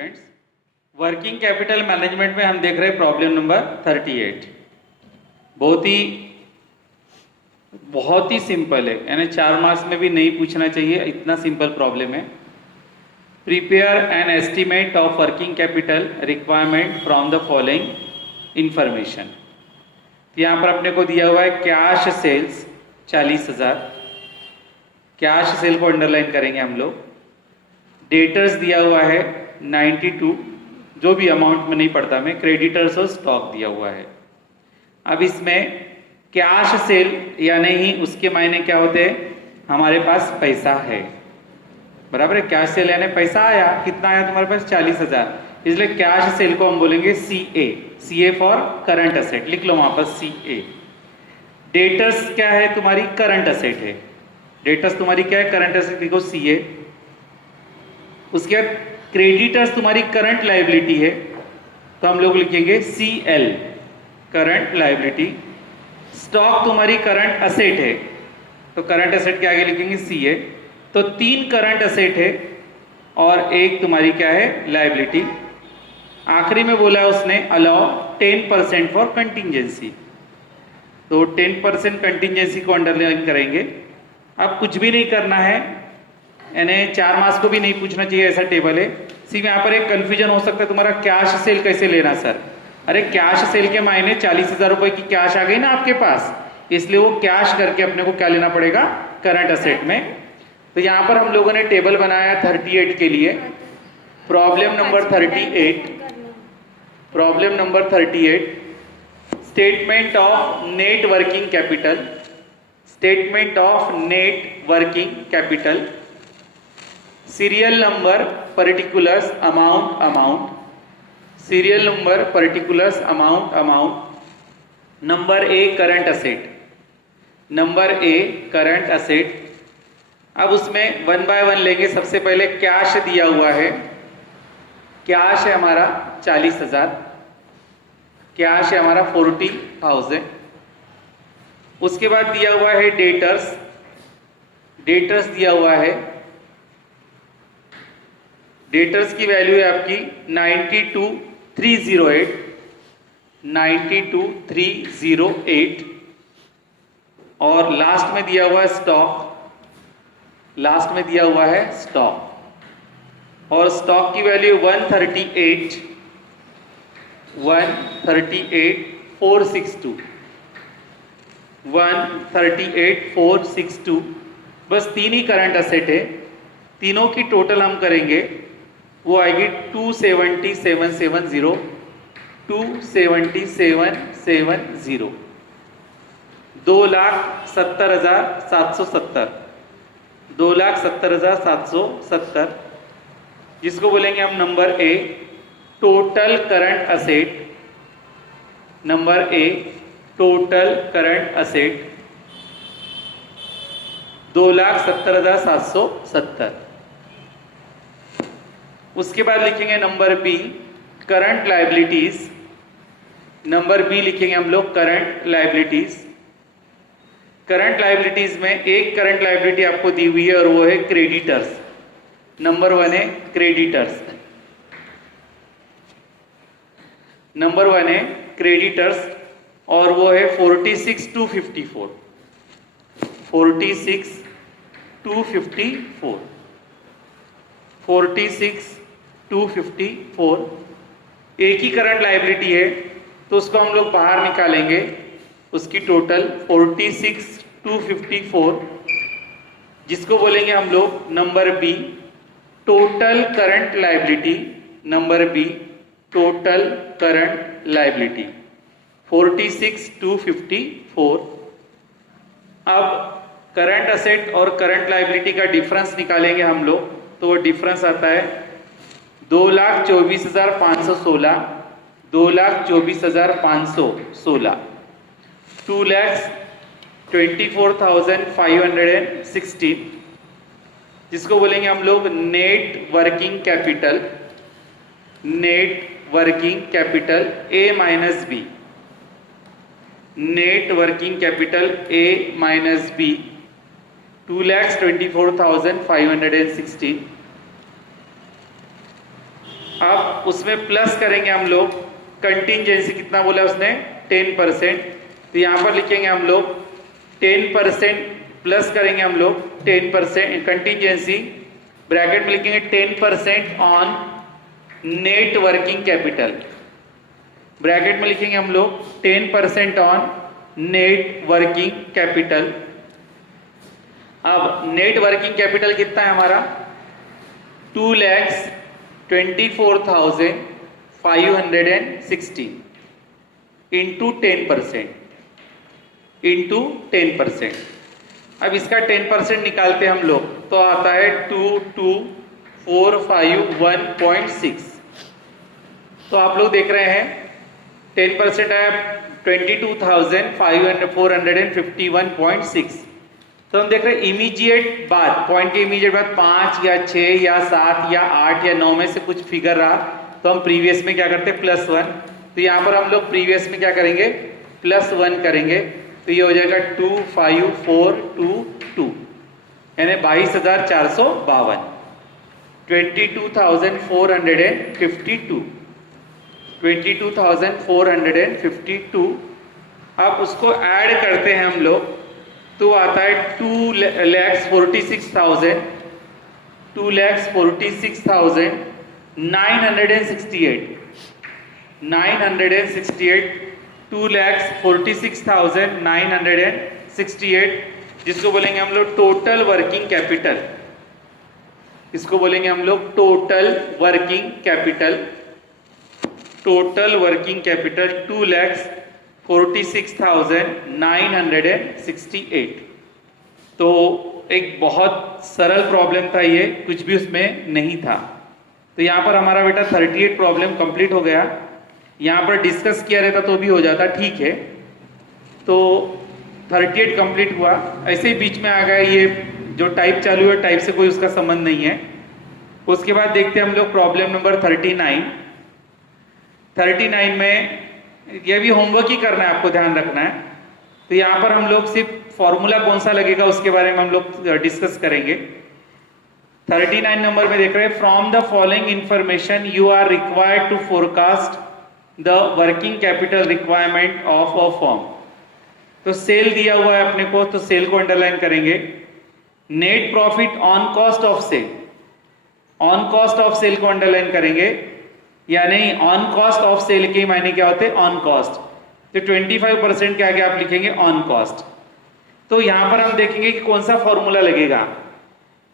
Students, working capital management में हम देख रहे हैं प्रॉब्लम नंबर 38। बहुत ही सिंपल है, यानी 4 मार्क्स में भी नहीं पूछना चाहिए, इतना सिंपल प्रॉब्लम है। Prepare an estimate of working capital requirement from the following information. यहाँ पर अपने को दिया हुआ है कैश सेल्स 40,000, कैश सेल को अंडरलाइन करेंगे हम लोग। डेटर्स दिया हुआ है 92, जो भी अमाउंट में नहीं पड़ता मैं, क्रेडिटर्स और स्टॉक दिया हुआ है। अब इसमें कैश सेल यानी ही उसके मायने क्या होते हैं, हमारे पास पैसा है, बराबर है। कैश सेल यानी पैसा आया, कितना आया तुम्हारे पास 40,000, इसलिए कैश सेल को हम बोलेंगे CA फॉर करंट असेट, लिख लो वहां पर CA। डेटर्स क्या है, तुम्हारी करंट असेट है, डेटर्स तुम्हारी क्या है, करंट असेट, लिखो CA। उसके बाद क्रेडिटर्स तुम्हारी करंट लायबिलिटी है, तो हम लोग लिखेंगे CL, करंट लायबिलिटी। स्टॉक तुम्हारी करंट असेट है, तो करंट असेट के आगे लिखेंगे CA। तो 3 करंट असेट है और एक तुम्हारी क्या है, लायबिलिटी। आखिरी में बोला उसने अलाउ 10% फॉर कंटिंजेंसी, तो 10% कंटिंजेंसी को अंडरलाइन करेंगे। अब कुछ भी नहीं करना है, यानी 4 मार्क्स को भी नहीं पूछना चाहिए, ऐसा टेबल है। सिर्फ यहाँ पर एक कंफ्यूजन हो सकता है तुम्हारा, कैश सेल कैसे लेना सर। अरे कैश सेल के मायने 40,000 रुपए की कैश आ गई ना आपके पास, इसलिए वो कैश करके अपने को क्या लेना पड़ेगा, करंट असेट में। तो यहाँ पर हम लोगों ने टेबल बनाया 38 के लिए। Problem number 38, statement of net working capital, statement of net working capital, serial number, particulars, amount, serial number, particulars, amount. Number A current asset, number A current asset. अब उसमें 1 बाय 1 लेंगे। सबसे पहले कैश दिया हुआ है, कैश है हमारा 40,000, कैश है हमारा 40,000। उसके बाद दिया हुआ है डेटर्स, डेटर्स दिया हुआ है, डेटर्स की वैल्यू है आपकी 92,308, और लास्ट में दिया हुआ है स्टॉक, लास्ट में दिया हुआ है स्टॉक, और स्टॉक की वैल्यू 138,462। बस 3 ही करंट असेट है, तीनों की टोटल हम करेंगे, वो आएगी 277,770, 277,770, 2,70,770, 2,70,770, जिसको बोलेंगे हम number A total current asset, number A total current asset 2,70,770। उसके बाद लिखेंगे number B current liabilities, number B लिखेंगे हम लोग करंट लायबिलिटीज। करंट लायबिलिटीज में एक करंट लायबिलिटी आपको दी हुई है और वो है क्रेडिटर्स, नंबर 1 है क्रेडिटर्स, नंबर 1 है क्रेडिटर्स, और वो है 46,254, 46,254, 46,254। एक ही करंट लायबिलिटी है, तो उसको हम लोग बाहर निकालेंगे, उसकी टोटल 46,254, जिसको बोलेंगे हम लोग number B total current liability, number B total current liability 46,254। अब करंट असेट और करंट लायबिलिटी का डिफरेंस निकालेंगे हम लोग, तो वो डिफरेंस आता है 2,24,516, 2,24,516, 2,24,516, जिसको बोलेंगे हम लोग net working capital, net working capital A minus B, net working capital A minus B 2,24,516। अब उसमें प्लस करेंगे हम लोग कंटिंजेंसी, कितना बोला उसने 10%, तो यहाँ पर लिखेंगे हम लोग 10% प्लस करेंगे हम लोग 10% कंटिंजेंसी, ब्रैकेट में लिखेंगे 10% on net working capital, bracket में लिखेंगे हम लोग 10% ऑन नेट वर्किंग कैपिटल। अब नेट वर्किंग कैपिटल कितना है हमारा 2,24,560 इंटू 10%। अब इसका 10% निकालते हम लोग तो आता है 22,451.6। तो आप लोग देख रहे हैं 10% है 22,451.6। तो हम देख रहे हैं इमीडिएट बाद, पॉइंट के इमीडिएट बाद 5 या 6 या 7 या 8 या 9 में से कुछ फिगर रहा तो हम प्रीवियस में क्या करते हैं +1। तो यहाँ पर हम लोग प्रीवियस में क्या करेंगे +1 करेंगे, तो ये हो जाएगा 25422 यानी 22,452 22,452। अब उसको ऐड करते हैं हम लोग तो आता है 2,46,968 2,46,968 जिसको बोलेंगे हम लोग टोटल वर्किंग कैपिटल, इसको बोलेंगे हम लोग टोटल वर्किंग कैपिटल 2,46,968। तो एक बहुत सरल प्रॉब्लम था ये, कुछ भी उसमें नहीं था। तो यहाँ पर हमारा बेटा 38 प्रॉब्लम कंप्लीट हो गया। यहाँ पर डिस्कस किया रहता तो भी हो जाता, ठीक है। तो 38 कंप्लीट हुआ, ऐसे ही बीच में आ गया ये जो टाइप चालू है, टाइप से कोई उसका संबंध नहीं है। उसके बाद देखते हैं हम लोग प्रॉब्लम नंबर 39 में, ये भी होमवर्क ही करना है, आपको ध्यान रखना है। तो यहाँ पर हम लोग सिर्फ फॉर्मूला कौन सा लगेगा उसके बारे में हम लोग डिस्कस करेंगे। 39 नंबर में देख रहे हैं from the following information you are required to forecast the working capital requirement of a firm. तो सेल दिया हुआ है अपने को, तो सेल को अंडरलाइन करेंगे। Net profit on cost of sale, on cost of sale को अंडरलाइन करेंगे, यानी ऑन कॉस्ट ऑफ सेल के मायने क्या होते हैं ऑन कॉस्ट। तो 25% के आगे आप लिखेंगे ऑन कॉस्ट। तो यहां पर हम देखेंगे कि कौन सा फॉर्मूला लगेगा।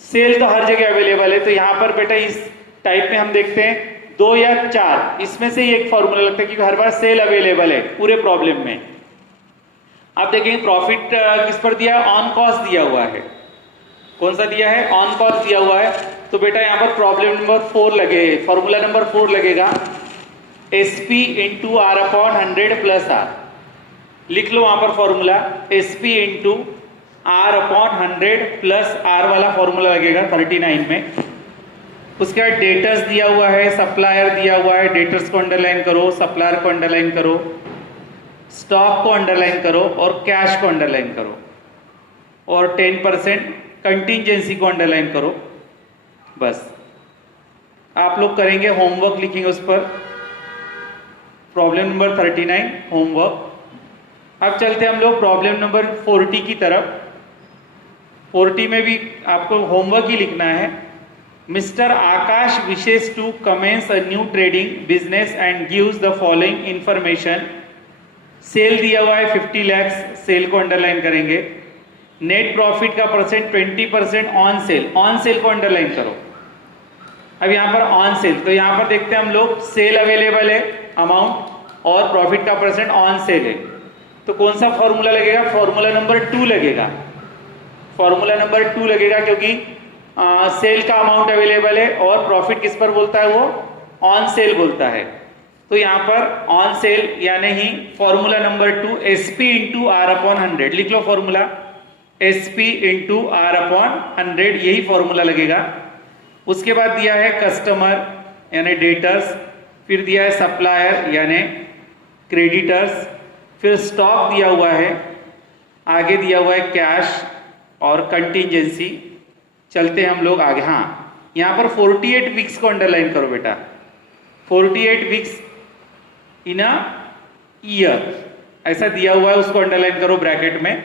सेल तो हर जगह अवेलेबल है, तो यहां पर बेटा इस टाइप में हम देखते हैं 2 या 4, इसमें से ही एक फॉर्मूला लगता है, क्योंकि हर बार सेल अवेलेबल है पूरे प्रॉब्लम में। आप देखेंगे प्रॉफिट किस पर दिया है, ऑन कॉस्ट दिया हुआ है। कौन सा दिया है, ऑन कॉस्ट दिया हुआ है। तो बेटा यहाँ पर प्रॉब्लम नंबर 4 लगे, फॉर्मूला नंबर 4 लगेगा SP into R upon 100 plus R। लिख लो वहां पर formula SP into R upon 100 plus R वाला फॉर्मूला लगेगा 39 में। उसके बाद डेटर्स दिया हुआ है, सप्लायर दिया हुआ है, डेटर्स को अंडरलाइन करो, सप्लायर को अंडरलाइन करो, स्टॉक को अंडरलाइन करो और कैश को अंडरलाइन करो, और 10% कंटिंजेंसी को अंडरलाइन करो। बस आप लोग करेंगे, होमवर्क लिखेंगे उस पर, प्रॉब्लम नंबर 39 होमवर्क। अब चलते हम लोग प्रॉब्लम नंबर 40 की तरफ। 40 में भी आपको होमवर्क ही लिखना है। Mister Aakash wishes to commence a new trading business and gives the following information. Sale दिया हुआ है 50 लाख, सेल को अंडरलाइन करेंगे। नेट प्रॉफिट का percent 20% on sale, on sale को अंडरलाइन करो। अब यहाँ पर ऑन सेल, तो यहाँ पर देखते हैं हम लोग सेल अवेलेबल है अमाउंट और प्रॉफिट का परसेंट ऑन सेल है। तो कौन सा फॉर्मूला लगेगा, फॉर्मूला नंबर 2 लगेगा, फॉर्मूला नंबर 2 लगेगा, क्योंकि सेल का अमाउंट अवेलेबल है और प्रॉफिट किस पर बोलता है, वो ऑन सेल बोलता है। तो यहाँ पर ऑन सेल यानी ही formula number 2 SP into R upon 100 लिख लो, formula SP into R upon 100, यही फॉर्मूला लगेगा। उसके बाद दिया है कस्टमर यानी डेटर्स, फिर दिया है सप्लायर यानी क्रेडिटर्स, फिर स्टॉक दिया हुआ है, आगे दिया हुआ है कैश और कंटिंजेंसी। चलते हैं हम लोग आगे। हाँ, यहाँ पर 48 वीक्स को अंडरलाइन करो बेटा, 48 वीक्स इन अ ईयर ऐसा दिया हुआ है, उसको अंडरलाइन करो ब्रैकेट में।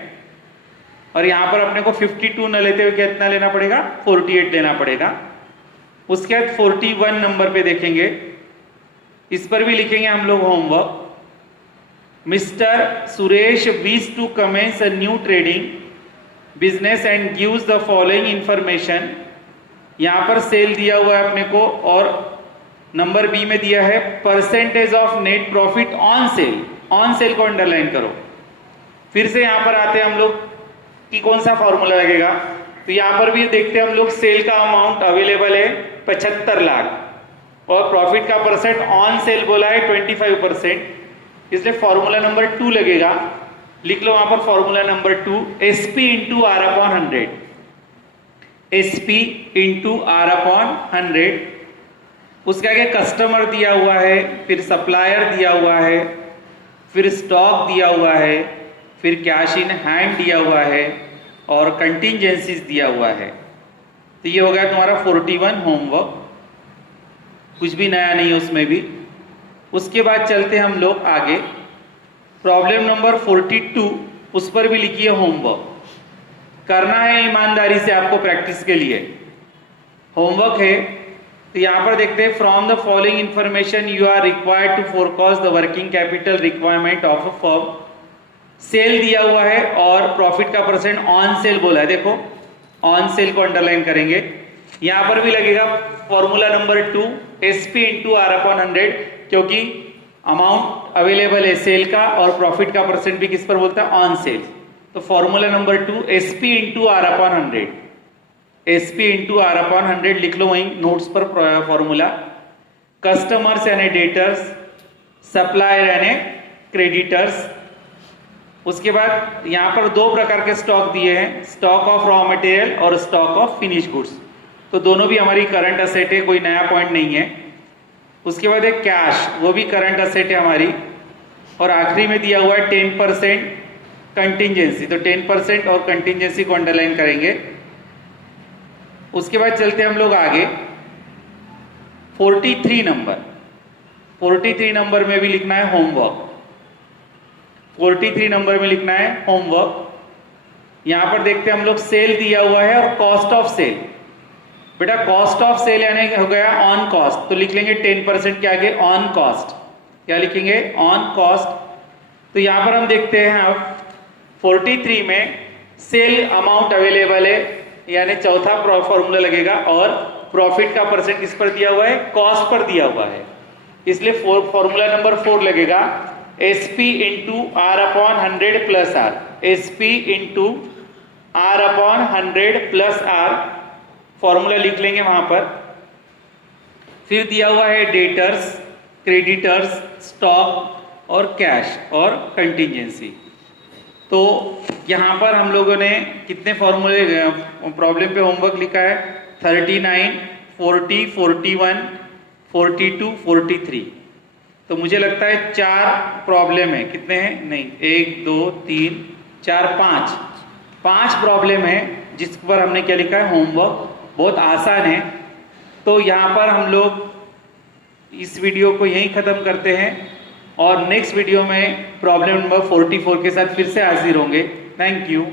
और यहां पर अपने को 52 न लेते हुए कितना लेना पड़ेगा, 48 लेना पड़ेगा। उसके बाद 41 नंबर पे देखेंगे, इस पर भी लिखेंगे हम लोग homework. Mister Suresh wish to commence a new trading business and gives the following information. यहां पर सेल दिया हुआ है अपने को, और नंबर बी में दिया है percentage of net profit on sale. On sale को अंडरलाइन करो। फिर से यहां पर आते हैं हम लोग कि कौन सा फॉर्मूला लगेगा। तो यहां पर भी देखते हैं हम लोग, सेल का अमाउंट अवेलेबल है 75 लाख और प्रॉफिट का परसेंट ऑन सेल बोला है 25%, इसलिए फॉर्मूला नंबर 2 लगेगा। लिख लो वहां पर formula number 2, SP into R upon 100। SP into R upon 100। उसके आगे कस्टमर दिया हुआ है, फिर सप्लायर दिया हुआ है, फिर स्टॉक दिया हुआ है, फिर कैश इन हैंड दिया हुआ है और कंटिजेंसीज दिया हुआ है। तो ये हो गया तुम्हारा 41 होमवर्क, कुछ भी नया नहीं है उसमें भी। उसके बाद चलते हम लोग आगे, प्रॉब्लम नंबर 42, उस पर भी लिखिए होमवर्क। करना है ईमानदारी से आपको प्रैक्टिस के लिए होमवर्क है। तो यहां पर देखते हैं, from the following information you are required to forecast the working capital requirement of a firm. Sale दिया हुआ है और प्रॉफिट का परसेंट ऑन सेल बोला है। देखो ऑन सेल को अंडरलाइन करेंगे। यहां पर भी लगेगा formula number 2, SP into R upon 100, क्योंकि अमाउंट अवेलेबल है सेल का और प्रॉफिट का परसेंट भी किस पर बोलता है, ऑन सेल। तो formula number 2, SP into R upon 100। SP into R upon 100 लिख लो वहीं नोट्स पर फॉर्मूला। कस्टमर्स यानी डेटर्स, सप्लायर यानी क्रेडिटर्स। उसके बाद यहां पर 2 प्रकार के स्टॉक दिए हैं, स्टॉक ऑफ रॉ मटेरियल और स्टॉक ऑफ फिनिश गुड्स। तो दोनों भी हमारी करंट असेट है, कोई नया पॉइंट नहीं है। उसके बाद एक कैश, वो भी करंट असेट है हमारी। और आखिरी में दिया हुआ है 10% कंटिजेंसी, तो 10% और कंटिजेंसी को अंडरलाइन करेंगे। उसके बाद चलते हम लोग आगे 43 नंबर। 43 नंबर में भी लिखना है होमवर्क। 43 नंबर में लिखना है होमवर्क। यहां पर देखते हैं हम लोग, सेल दिया हुआ है और कॉस्ट ऑफ सेल। बेटा कॉस्ट ऑफ सेल यानी हो गया ऑन कॉस्ट, तो लिख लेंगे 10% के आगे ऑन कॉस्ट। क्या लिखेंगे, ऑन कॉस्ट। तो यहां पर हम देखते हैं अब 43 में सेल अमाउंट अवेलेबल है, यानी चौथा फॉर्मूला लगेगा, और प्रॉफिट का परसेंट किस पर दिया हुआ है, कॉस्ट पर दिया हुआ है, इसलिए फॉर्मूला नंबर 4 लगेगा। SP into R upon 100 plus R. SP into R upon 100 plus R, formula लिख लेंगे वहां पर। फिर दिया हुआ है डेटर्स, क्रेडिटर्स, स्टॉक और कैश और कंटिजेंसी। तो यहां पर हम लोगों ने कितने फॉर्मूले प्रॉब्लम पे होमवर्क लिखा है, 39, 40, 41, 42, 43। तो मुझे लगता है 4 प्रॉब्लम है। कितने हैं, नहीं 1 2 3 4 5 प्रॉब्लम है जिस पर हमने क्या लिखा है, होमवर्क। बहुत आसान है। तो यहाँ पर हम लोग इस वीडियो को यहीं ख़त्म करते हैं और नेक्स्ट वीडियो में प्रॉब्लम नंबर 44 के साथ फिर से हाजिर होंगे। Thank you.